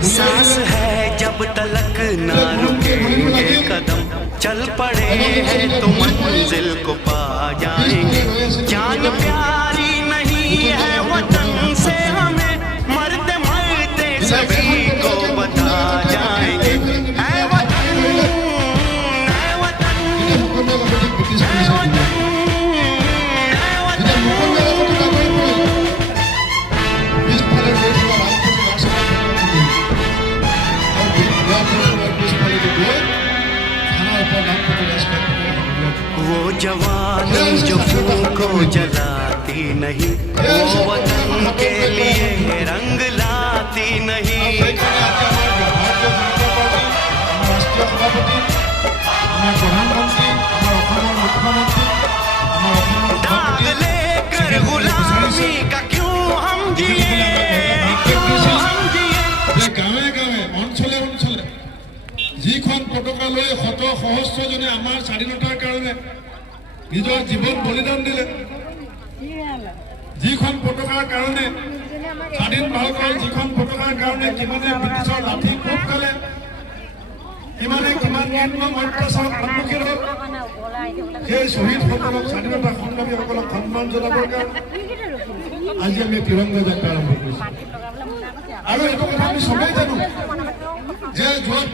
सांस है जब तलक ना रुके ये कदम, चल पड़े हैं तो मंजिल को पा जाएंगे। जान प्यारी नहीं है वतन से हमें, मरते मरते सभी को बता जाएंगे। ऐ वतन, ऐ वतन, ऐ वतन, ऐ वतन। वो जवानी जो फूको जलाती नहीं, वो वतन के लिए रंग लाती नहीं। दाग लेकर गुलामी का क्यों हम जिए, क्यों हम जिए। গাঁৱে গাঁৱে অঞ্চলে অঞ্চলে যিখন পতাকা লৈ শত সহস্ৰজনে আমাৰ স্বাধীনতাৰ কাৰণে নিজৰ জীৱন বলিদান দিলে, যিখন পতাকাৰ কাৰণে স্বাধীন ভাৰতৰ যিখন পতাকাৰ কাৰণে কিমানে ব্ৰিটিছৰ লাঠি কোব খালে, কিমানে কিমান অত্যাচাৰৰ সন্মুখীন হ'ল, সেই শ্বহীদসকলক স্বাধীনতা সংগ্ৰামীসকলক সন্মান জনাবৰ কাৰণে আজি আমি তিৰংগা যাত্ৰা আৰম্ভ কৰিছোঁ। আৰু এইটো কথা আমি চবেই জানো যে য'ত